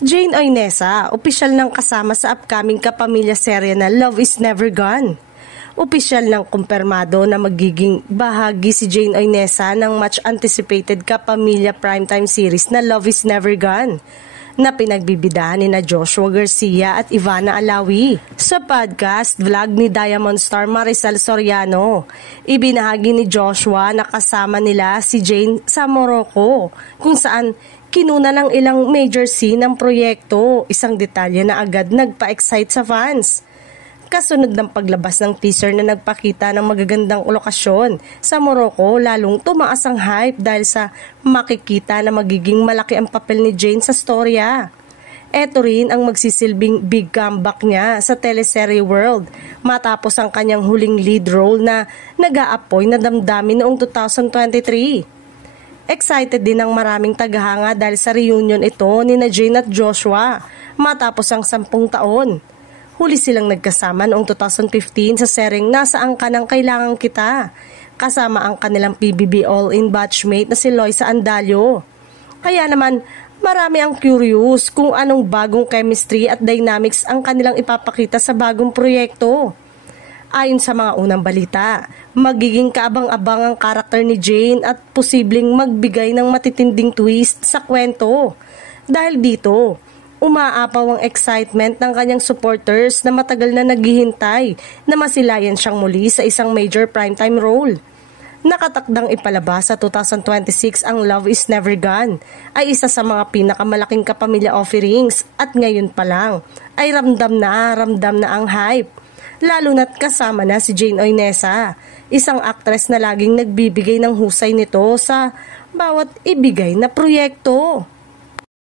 Jane Oinesa, opisyal ng kasama sa upcoming kapamilya serye na Love is Never Gone. Opisyal ng kumpirmado na magiging bahagi si Jane Oinesa ng much anticipated kapamilya primetime series na Love is Never Gone, na pinagbibidahan ni na Joshua Garcia at Ivana Alawi. Sa podcast vlog ni Diamond star Maricel Soriano, ibinahagi ni Joshua na kasama nila si Jane sa Morocco, kung saan kinuna ng ilang major scene ng proyekto, isang detalye na agad nagpa-excite sa fans. Kasunod ng paglabas ng teaser na nagpakita ng magagandang lokasyon sa Morocco, lalong tumaas ang hype dahil sa makikita na magiging malaki ang papel ni Jane sa storya. Ito rin ang magsisilbing big comeback niya sa teleserye World matapos ang kanyang huling lead role na nag-aapoy na damdamin noong 2023. Excited din ang maraming tagahanga dahil sa reunion ito ni na Jane at Joshua matapos ang 10 taon. Huli silang nagkasama noong 2015 sa seryeng Nasaan Ka Nang Kailangan Kita, kasama ang kanilang PBB All-In batchmate na si Loisa Andalio. Kaya naman marami ang curious kung anong bagong chemistry at dynamics ang kanilang ipapakita sa bagong proyekto. Ayon sa mga unang balita, magiging kaabang-abang ang karakter ni Jane at posibleng magbigay ng matitinding twist sa kwento. Dahil dito, umaapaw ang excitement ng kanyang supporters na matagal na naghihintay na masilayan siyang muli sa isang major primetime role. Nakatakdang ipalabas sa 2026 ang Love is Never Gone, ay isa sa mga pinakamalaking kapamilya offerings at ngayon pa lang ay ramdam na ang hype. Lalo na't kasama na si Jane Oinesa, isang aktres na laging nagbibigay ng husay nito sa bawat ibigay na proyekto.